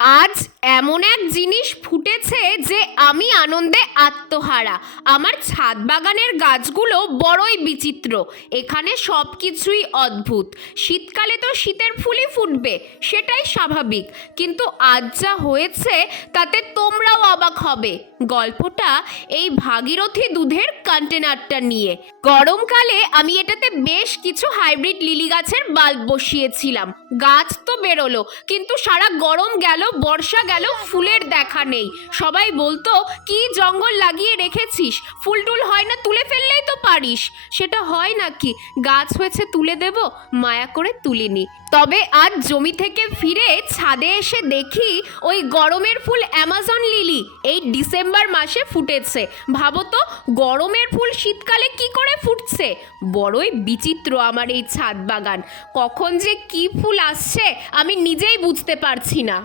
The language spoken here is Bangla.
আজ এমন এক জিনিস ফুটেছে যে আমি আনন্দে আত্মহারা। আমার ছাদ বাগানের গাছগুলো বড়ই বিচিত্র। এখানে সব কিছুই অদ্ভুত। শীতকালে তো শীতের ফুলই ফুটবে, সেটাই স্বাভাবিক। কিন্তু আজ যা হয়েছে তাতে তোমরাও অবাক হবে। গল্পটা এই ভাগীরথী দুধের কন্টেনারটা নিয়ে। গরমকালে আমি এটাতে বেশ কিছু হাইব্রিড লিলি গাছের বাল্ব বসিয়েছিলাম। গাছ তো বেরোলো, কিন্তু সারা গরম গেল, বর্ষা গেল, ফুলের দেখা নেই। সবাই বলতো, কি জঙ্গল লাগিয়ে রেখেছিস, ফুল টুল হয় না, তুলে ফেললেই তো পারিস। সেটা হয় নাকি? গাছ হয়েছে তুলে দেব, মায়া করে তুলিনি। তবে আজ জমি থেকে ফিরে ছাদে এসে দেখি ওই গরমের ফুল অ্যামাজন লিলি এই ডিসেম্বর মাসে ফুটেছে। ভাবো তো, গরমের ফুল শীতকালে কি করে ফুটছে। বড়ই বিচিত্র আমার এই ছাদ বাগান। কখন যে কি ফুল আসছে আমি নিজেই বুঝতে পারছি না।